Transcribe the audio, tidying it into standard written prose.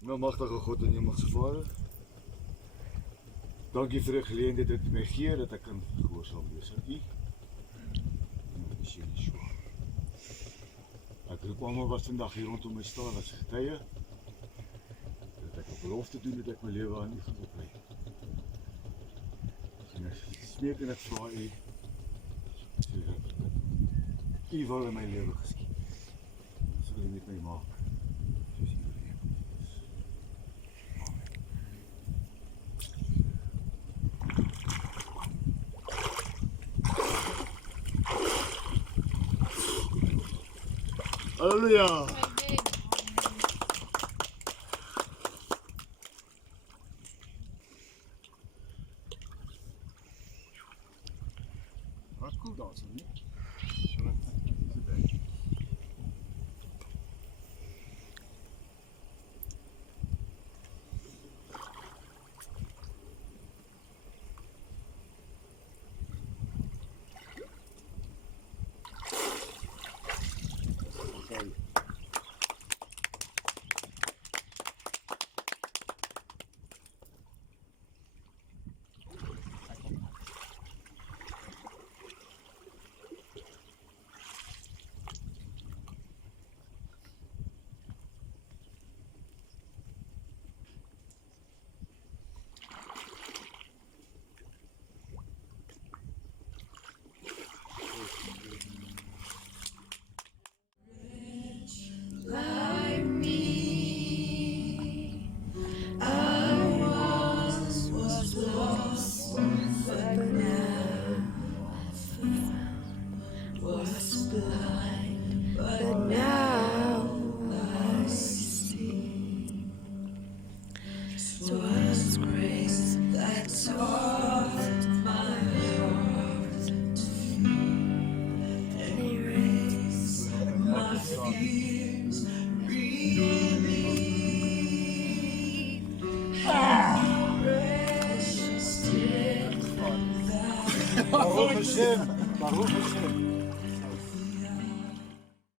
Nou magtige God en Hemelse Vader, dankie vir die geleentheid dat U my gee dat ek kan gehoorsaam wees aan U. En ek sien die so. Ek roep almal wat vandag hier rondom my staan as getuie dat ek 'n belofte doen dat ek my lewe aan U gaan oprei. En ek smeek en ek vra U, sodat U wil in my lewe geskied. Sodat U met my maak. Soos U wil hê. Halleluja! Wat cool dansen, nie? Baruch Hashem, Baruch Hashem.